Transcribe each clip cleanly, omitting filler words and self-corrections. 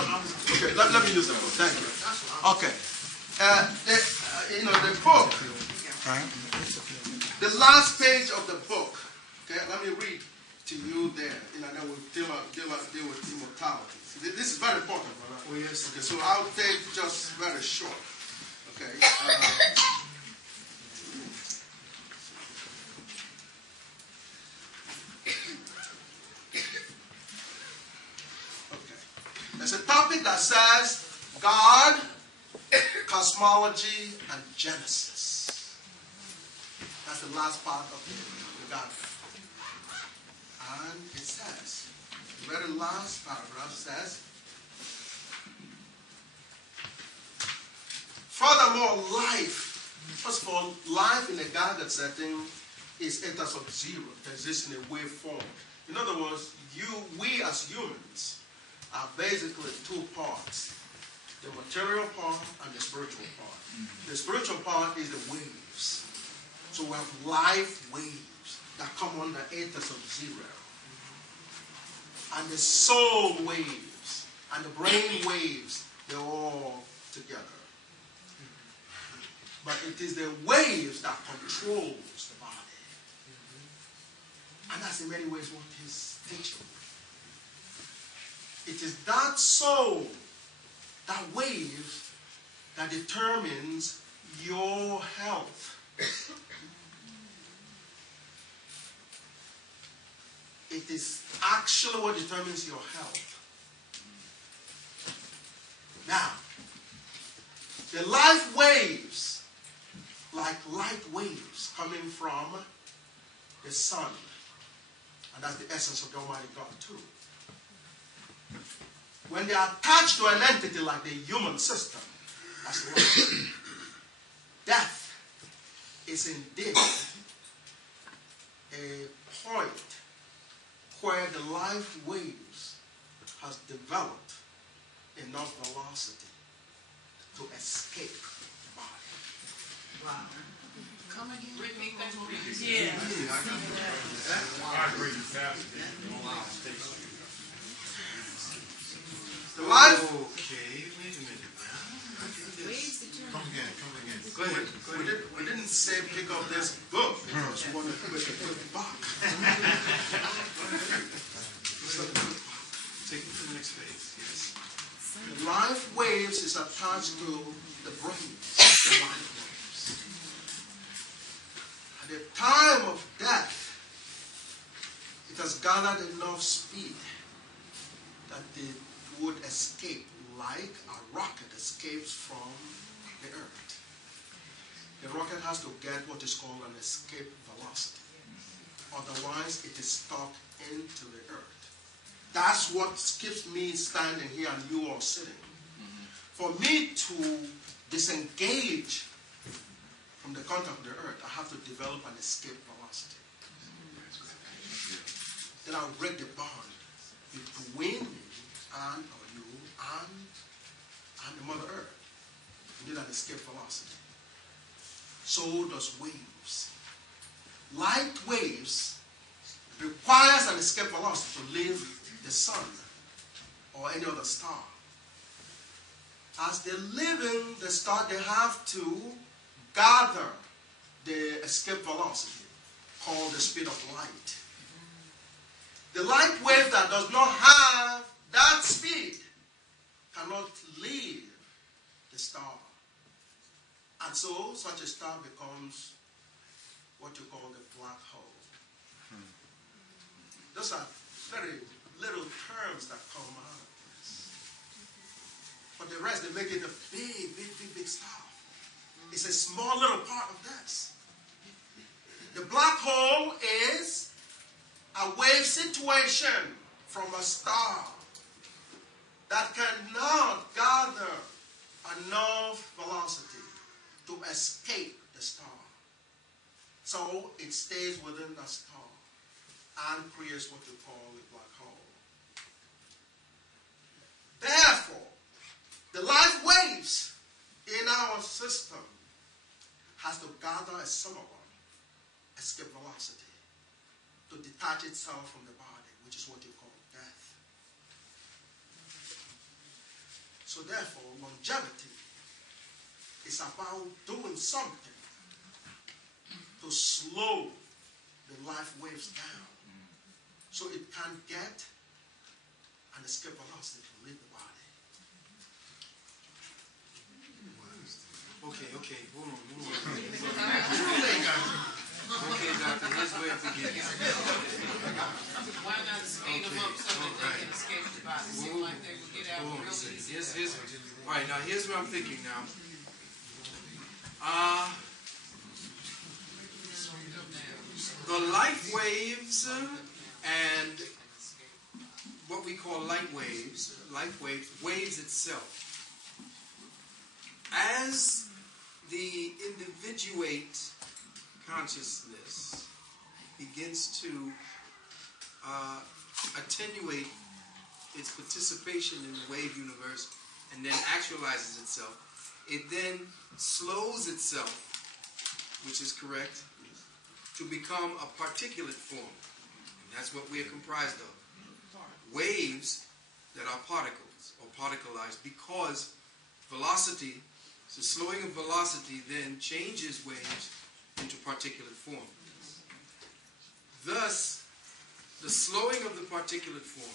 Okay, let me use the book. Thank you. Okay. The book, the last page of the book, okay, let me read to you there. Then we'll deal with immortality. See, this is very important, brother. Oh, yes. Okay, so I'll take just very short. Okay. There's a topic that says God, cosmology, and Genesis. That's the last part of the God. And it says, the very last paragraph says, furthermore, life. First of all, life in a Gagut setting is ethers of zero. It exists in a wave form. In other words, we as humans are basically two parts, the material part and the spiritual part. The spiritual part is the waves. So we have life waves that come under ethers of zero. And the soul waves and the brain waves, they're all together. But it is the waves that controls the body. And that's in many ways what he's teaching. It is that soul, that wave, that determines your health. It is actually what determines your health. Now, the life waves, like light waves coming from the sun, and that's the essence of the Almighty God too. When they are attached to an entity like the human system, that's life. Death is indeed a point where the life waves has developed enough velocity to escape the body. Wow. Come again. Repeat that. Yeah. I agree with that. The life. Okay, wait a minute now. Come again. Go ahead. We didn't say pick up this book because we wanted to make a good buck. Take it to the next phase. Yes. The life waves is attached to the brain. The life waves. At the time of death, it has gathered enough speed that it would escape like a rocket escapes from the earth. The rocket has to get what is called an escape velocity. Otherwise, it is stuck into the earth. That's what keeps me standing here and you all sitting. For me to disengage from the contact of the earth, I have to develop an escape velocity. Then I'll break the bond between me and or you and the Mother Earth. You need an escape velocity. So does waves. Light waves requires an escape velocity to leave the sun or any other star. As they live in the star, they have to gather the escape velocity called the speed of light. The light wave that does not have that speed cannot leave the star. And so such a star becomes what you call the black hole. Those are very little terms that come out of this. For the rest, they make it a big star. It's a small little part of this. The black hole is a wave situation from a star that cannot gather enough velocity to escape the star. So it stays within the star and creates what we call a black hole. Therefore, the light waves in our system has to gather a similar escape velocity to detach itself from the body, which is what you call death. So therefore, longevity is about doing something to slow the life waves down so it can get an escape velocity to leave the body. Okay, hold on. Okay, doctor, here's where it begins. Why not speed them up so that they can escape the body? Seem like they will get out real easy. All right, now here's what I'm thinking now. The light waves and what we call light waves, waves itself. As the individuate consciousness begins to attenuate its participation in the wave universe and then actualizes itself, it then slows itself, which is correct, to become a particulate form. And that's what we are comprised of. Waves that are particles or particleized, because velocity, the slowing of velocity then changes waves into particulate form. Thus, the slowing of the particulate form,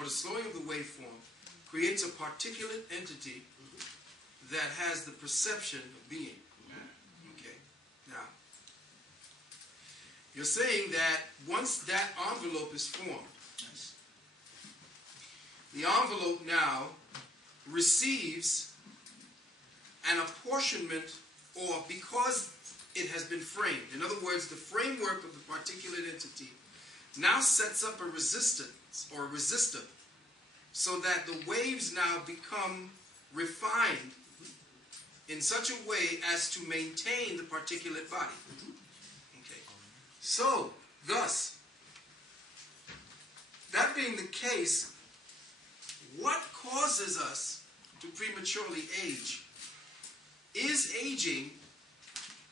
or the slowing of the waveform, creates a particulate entity that has the perception of being. Okay. Now, you're saying that once that envelope is formed, the envelope now receives an apportionment, or because it has been framed. In other words, the framework of the particulate entity now sets up a resistance or a resistor so that the waves now become refined in such a way as to maintain the particulate body. Okay. So, thus, that being the case, what causes us to prematurely age? Is aging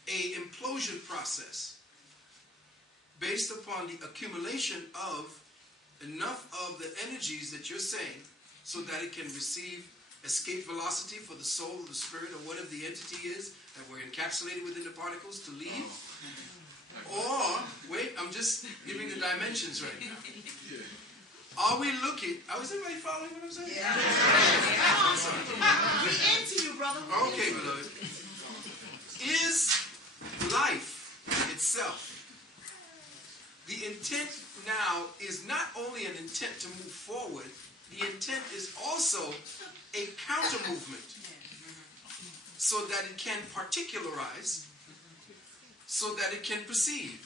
an implosion process based upon the accumulation of enough of the energies that you're saying so that it can receive escape velocity for the soul or the spirit or whatever the entity is that we're encapsulated within the particles to leave? Or, wait, I'm just giving the dimensions right now. Are we looking? Was everybody following what I'm saying? Yeah. We're into you, brother. Okay, beloved. Is life itself, the intent now is not only an intent to move forward, the intent is also a counter movement so that it can particularize, so that it can perceive.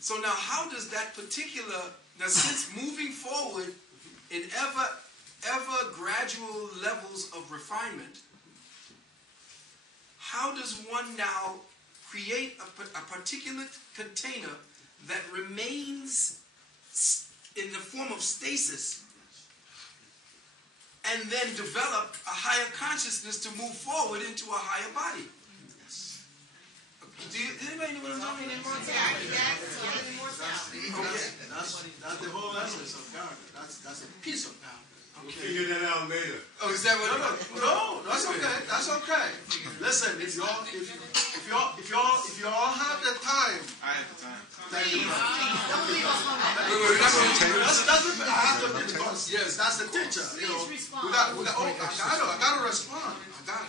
So now how does that particular, now since moving forward in ever gradual levels of refinement, how does one now create a particulate container that remains in the form of stasis and then develop a higher consciousness to move forward into a higher body? Does anybody know what I'm talking about? Okay. That's the whole essence of God. That's a piece of God. We'll figure that out later. Oh, is that what? No, that's okay. That's okay. Listen, if you all have the time, I have the time. thank you. Don't leave us on that. I have to because yes, that's the teacher. You know, I gotta respond. I got it.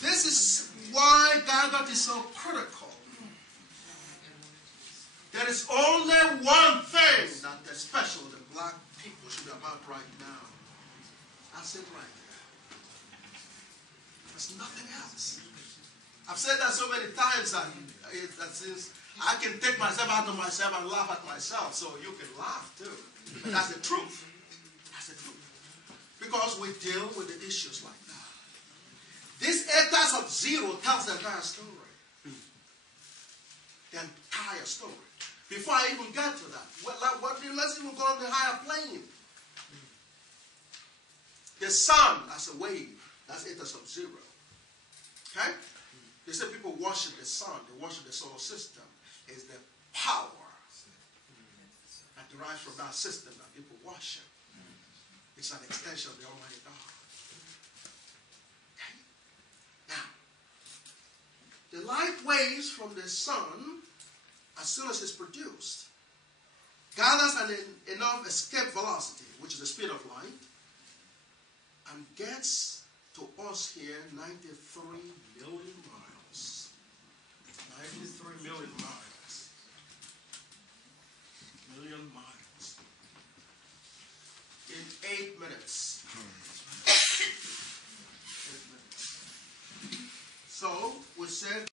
This is why Gagut is so critical. There is only one thing that especially the black people should be about right now. That's it right there. There's nothing else. I've said that so many times that since I can take myself out of myself and laugh at myself, so you can laugh too. But that's the truth. That's the truth. Because we deal with the issues like that. This ethos of zero tells the entire story. The entire story. Before I even get to that, let's even go on the higher plane. The sun as a wave, that's ethos of zero. Okay? They say people worship the sun, they worship the solar system. It's the power that derives from that system that people worship. It's an extension potential of the Almighty God. Okay? Now, the light waves from the sun, as soon as it's produced, gathers enough escape velocity, which is the speed of light, and gets to us here 93 million miles. 93 million miles. In 8 minutes. 8 minutes. So, we said